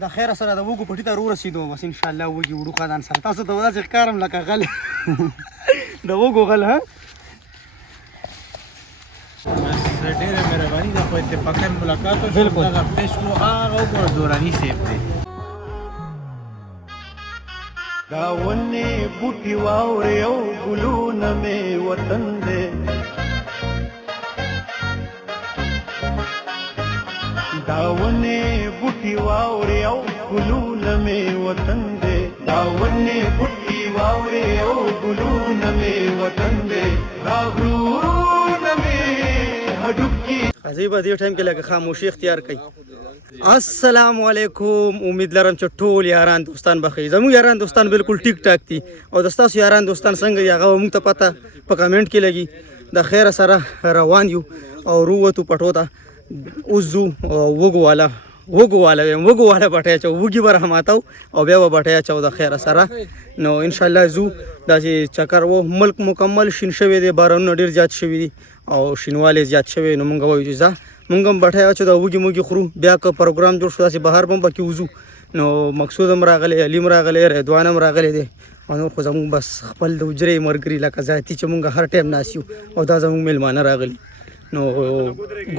د خیر سره د وګو پټی ته ورسېدو بس ان شاء الله وګي وړو خدان سره تاسو ته وداسې ښکارم لکه غل د وګو غل ها ډېره مهرباني ده خو اتفاقا ملاقات وشو دغه فش کو هغه وګوره دوراني صاحب دی دا ونې بوټي واورې او ګلونه مې وطن دی دا ونې بوټي واورې او ګلونه مې وطن دی دا ونې بوټي واورې او ګلونه مې وطن دی دا غرونه مې هډوکي قاضي به دې ټایم کې لکه خاموشي اختیار کړئ السلام علیکم امید لرم چې ټول یاران دوستان بخیر زموږ یاران دوستان بالکل ټیک ټاک دي او د ستاسو یاران دوستان څنګه دي هغه موږ ته پته په کمنټ کې لګي د خیر سره روان یو او رووتو پټو ته اوس ځو وږو والا بټۍ اچو وږي به رحماتو او بیا به بټۍ اچو د خیر سره نو انشاءالله ځو دا چې چکر و ملک مکمل شین شوی دی بارانونه ډېر زیات شوي دي او شینوالی زیات شوی نو موږ وایو چې ځه موږ هم بټۍ اچو دا وږي خورو بیا که پروګرام جوړ شو داسې بهر به هم پکې وځو نو مقصود هم راغلی علي هم راغلی رضوان هم راغلی دی او نور خو زموږ بس خپل د حجرې ملګري لکه ذاتي چې موږ هر ټایم ناست یو او دا زموږ میلمانه راغلي نو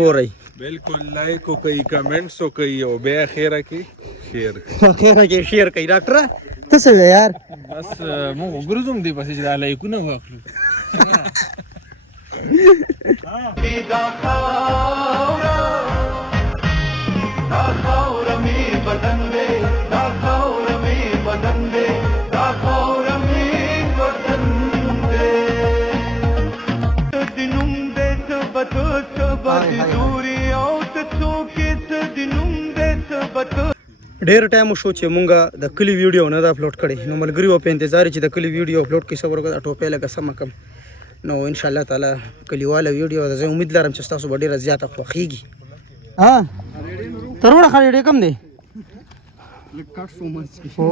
ګورئ بالکل لایک وکړئ کمنټس وکړئ او بیا خیره کې شیر کوي ډاکټره ته څه وې یار بس موږ ګرځوم دی بس چې دا لایکونه واخلو دا خاوره مې بدن دی دا خاوره مې بدن دی دا خاوره مې بدن دی د نوم دې څه بته څه بده دوري او ته څوک ته د نوم دې څه بته ډېر ټایم شو چې مونږ د کلی ویډیو نه دا اپلوډ کړی نو ملګري و په انتظار چې د کلی ویډیو اپلوډ کړي صبر وکړه ټوپې لکه سم کم نو ان شاء الله تعالی کلیواله ویډیو زه امید لرم چې تاسو ډېره زیاته خوښیږي ها تروړه خړې کم دی کټ شو مچ او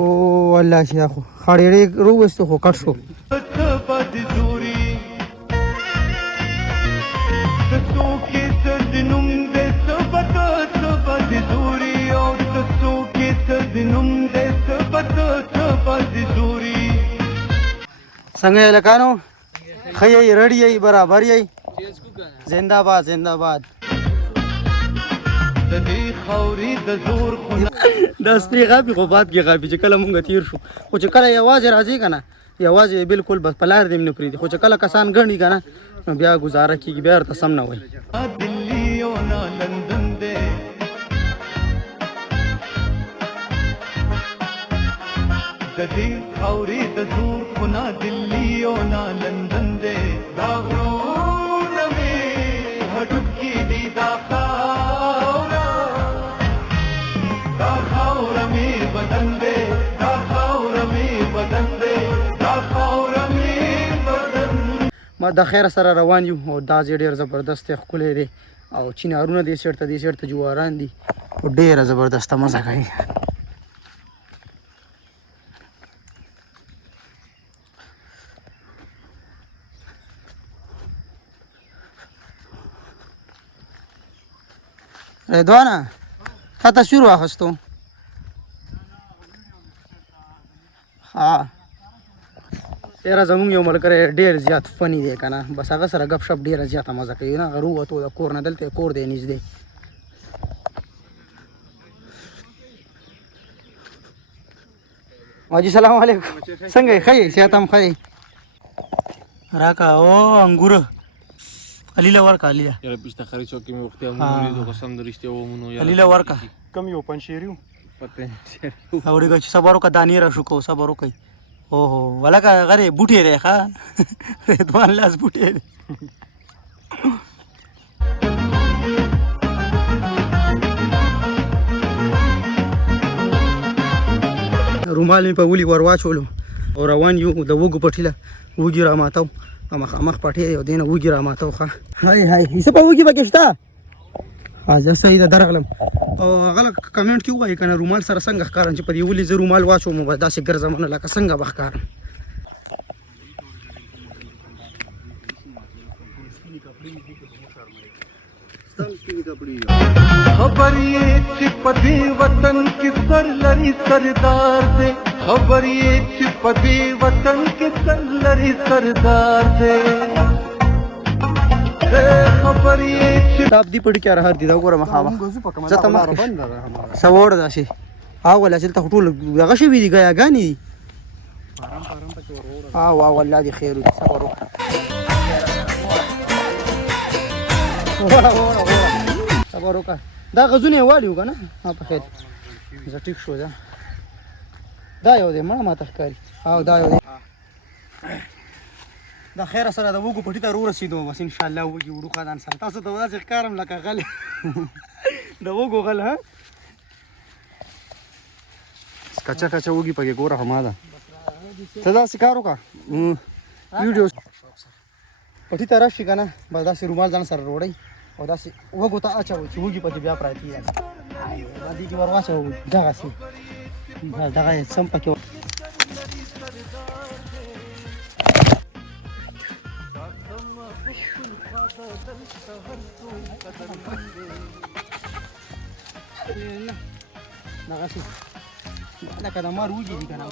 والله چې خو خړې روغستو خو کټ شو بده دوري ته څوک ته د نوم دې څه بده دوري او ته څوک ته د نوم دې څه بده دوري څنګه یې لکانو خیي رډي یې برابر یې زنده باد د دې خاورې د زور د سپي غابي خو باد کې غابي چې کله مونږ تیر شو خو چې کله یوازې راځي که نه یوازې بالکل بس په لار دې نه پرېږدي خو چې کله کسان ګڼي که نه نو بیا ګزاره کېږي بیا ورته سم نه وایي دلی او نه لندن دی د دې خاورې د زور خو نه دلی او نه لندن دی دا غرونه مې هډوکي دي دا خاوره مې بدن دی دا خاوره مې بدن دی دا خاوره مې بدن ما د خیر سره روان یو او دا ځای ډېر زبردست دی ښکلی دی او چینارونه دې سیټ ته جواران دي او ډېره زبردسته مزه کوي رضوانه تا تصویر واخیستو ها یاره زموږ یو ملګری ډېر زیات فني دی که نه بس هغه سره ګپ شپ ډېره زیاته مزه کوي نه هغه رووتو د کور نه دلته کور دی نږدې حاجي سلام علیکم څنګه یې ښه یې صحت هم ښه دی راکه او انګوره علیله ورکه علیله یاره پېشته خرې چوکې مې وختې امونو لیدو قسم د رښتیا ومونو علیله ورکه کم یو پنشیریو اورېږه چې صبر وکړه دانې را شو کو صبر وکړئ اوهو ولکه غرې بوټی دی ښه رضوان لاس بوټی دی رومال مې په ولي ور واچولو او روان یو د وږو پټي له وږي را ماتو مخامخ پټی دی او دې نه وږي را ماتو ښه هی څه په وږي پکې شته زه صحیح ده درغلم او هغه کمنټ کې ووایي که نه رومال سره څنګه ښکارم چې په دې ولې زه رومال واچوم بس داسې ګرځم نه لکه څنګه به ښکارم خبر یہ چې په دې وطن کې سر لري سردار دی خبر یې چې په دې وطن کې سر لري سردار دی خبر یې چې تاب دی پټ کې هر دی دا وګوره مخامخ زته مخ سوور دا شي اول اصل ته ټول دغه شي وی دی غاګانی دي وا والله دي خیر دي صبر وکړه صبر وکړه دا غزونه والیو کنه په خیر زه ټیک شو دا یو دی ما ته ښکاری او دا یو دی دا خیر سره د وګو پټی ته ورسېدو بس ان شاء الله وګي وړو خدان سره تاسو ته وځي ښکارم لکه غل د وګو غل ها کچا کچا وګي پکې ګوره هم ده ته دا سکارو کا ویډیو پټی ته راشي کنه بس دا سي رومال ځان سره روړی او دا سي وګو ته اچو چې وګي پکې بیا پراتی دا دې کې ورواچو دغه سي دغه سم پکې دغه سي لکه د مار وږي دي که نه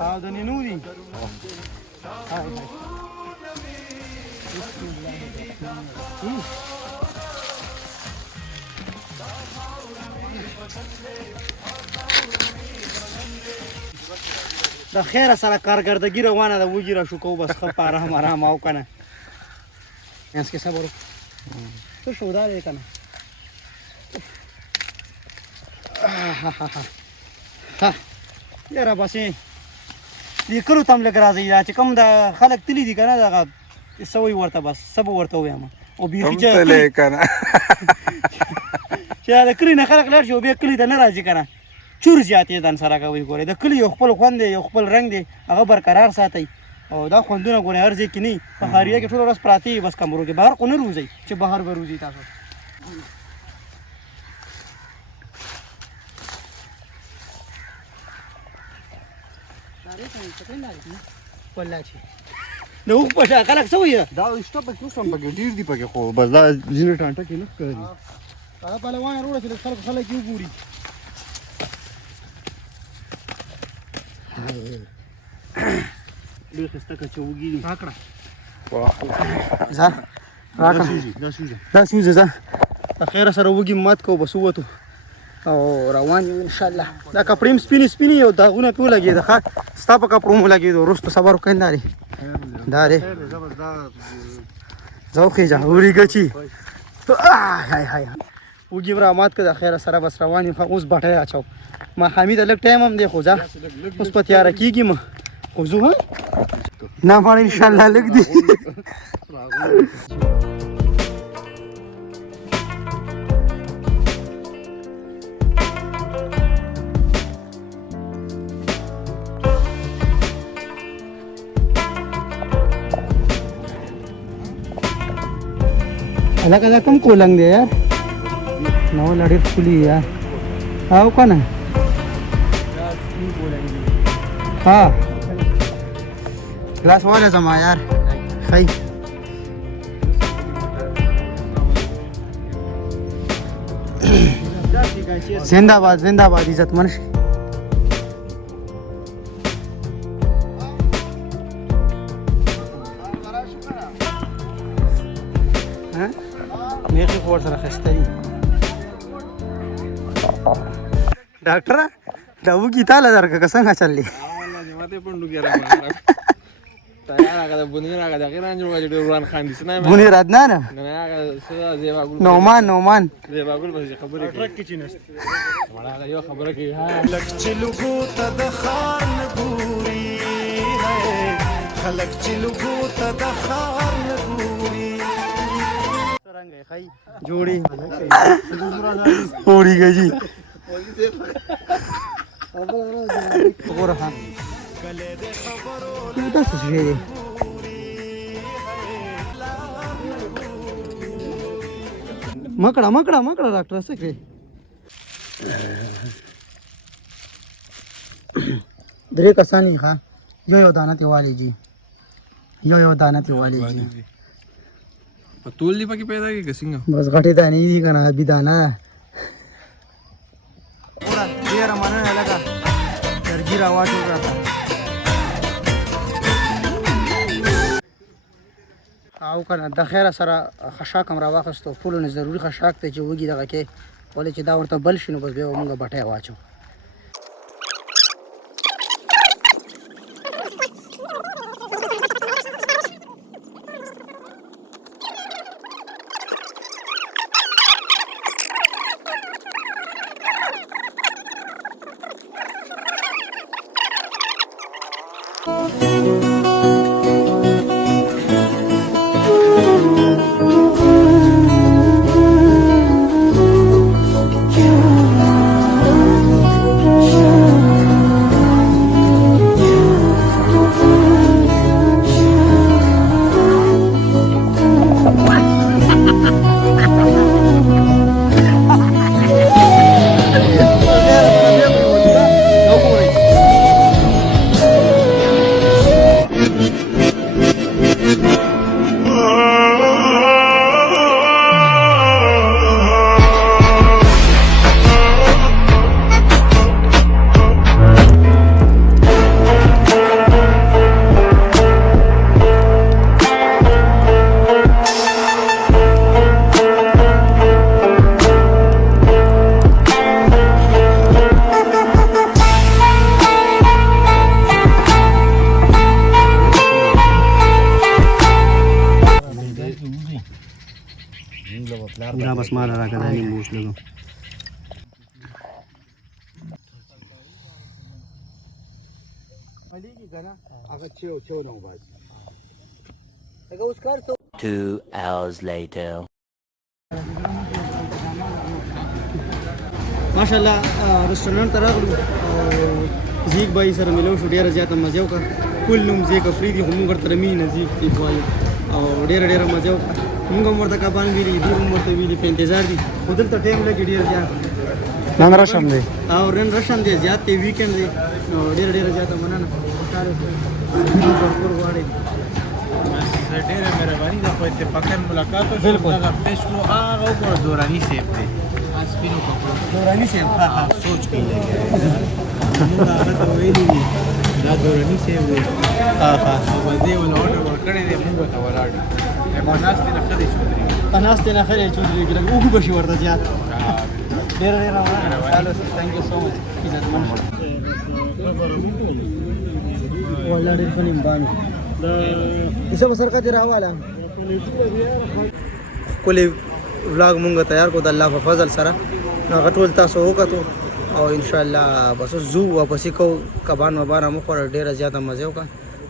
او د نینو دي بسم الله الرحمن الرحیم د خیره سره کارګردګي روانه ده وږي را شو کوو بس ښه په ارام ارام او که نه منځ کې صبر وکړو څه شو دا دی که نه یاره بسې دې کلو ته هم لږ راځئ دا چې کوم د خلک تلي دي که نه دغه څه وایي ورته بس څه به ورته ووایم او بیخي چې د کلي نه خلک لاړ شي او بیا کلي ته نه راځي که نه چور زیاتې ځان سره کوئ ګورئ د کلي یو خپل خوند دی یو خپل رنګ دی هغه برقرار ساتئ او دا خوندونه ګورئ هر ځای کې نه وي په ښاریه کې ټوله ورځ پراته وي بس کمرو کې بهر خو نه روځئ چې بهر به روځئ تاسو د اوښ په شا خلک څه وایي دا شته پکې اوس هم پکې ډېر دي پکې خو بس دا ځینې ټانټه کې نه ښکاري هغه پهلوانه روړه چې خلک یې وګوري ډېر ښایسته کچه وږي دي راکړه ځه راکړه دا سوځه ځه د خیره سره وږي مات کوو بس ووتو او روان یو انشاءالله دا کپړې هم سپینې سپینې او داغونه پې ولګېده ښه ستا په کپړو مو لګېدو وروستو صبر وکړئ دا دی دا دی ځه وخېږه وریږه چې وږي هم رامات کړه د خیره سره بس روان یم اوس بټۍ اچو ماښامي ته لږ ټایم هم دی خو ځه اوس په تیاره کېږي م خو ځو ها نه مړ انشاءالله لږ دی لکه دا کوم کولنګ دی یار نو لړې ښکلي یار او که نه ها ګلاس واله زما یار ښی زنده باد زنده باد عزتمن شي میخي خو ورسره ښایسته دي ډاکټره دا وږي تاله درکړه که څنګه چل دی بنیر عدنان نومان خلک چې لوګو ته د خان ګوري خلک چې لوګو ته د خان ګوري جوړي پوری گئی جی وګوره ها دا څه شي دی مکړه ډاکټر څه کوي درې کسان یې ښه یو دانه ته والی جی یو دانه ته والی جی په تول دی پکې پیدا کېږي که څنګه بس غټې دانې دي که نه ابي دانه وړه ډېره مننه لږه لرګي راواچول راته او که نه د خیره سره خشاک هم راواخیستو ټولو نه ضروري خشاک دی چې وږي دغه کې ولې چې دا ورته بل شي نو بس بیا به مونږ بټۍ واچو دا بس ما راکړه دا نیم اوس لګم پلیږي که نه هغه چیو نه وباسي لکه اوس کار څه 2 hours later. ماشاءالله رستورانټ ته راغلو او زیګ بای سره ملو شو ډېره زیاته مزه وکړه کل نوم زیګ افریدي خو موږ ورته مینه زیګ تیپ وایو او ډېره مزه وکړه موږ هم ورته کبان ویلي دوی هم ورته ویلي په انتظار دي خو دلته ټایم لګي ډېر زیات نن رشم دی او نن رشم دی زیات دی ویکند دی نو ډېره زیاته مننه خوشحاله اوسئ بھرپور غواړئ بس ډېره مهرباني ده خو اتفاقا ملاقات وشو دغه فش کړو هغه وګوره دوراني صاحب دی سپینو کپړو دوراني صاحب سوچ کې لګیا موږ هغه ته ویلي دي دا دوراني صاحب دی او دې ول اورډر ورکړی دی موږ ته ولاړ دي په ناستې نه خدای چودري ناستې نه خدای چودري ګرګ اوږو بشي ورته زیات ډېره مننه خوشحاله اوسئ تھینک یو سو مچ عزتمن والله ډېر ښه نیمبانو ایسه به سرکه دې راواله ښکلی ولاګ مونږ تیار کړو د الله په فضل سره هغه ټول تاسو وکتو او انشاءالله بس زو واپسې کوو کبان وبان هم وخوړه ډېره زیاته مزه وکړه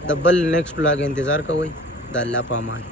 د بل نیکسټ ولاګ انتظار کوئ د الله په امان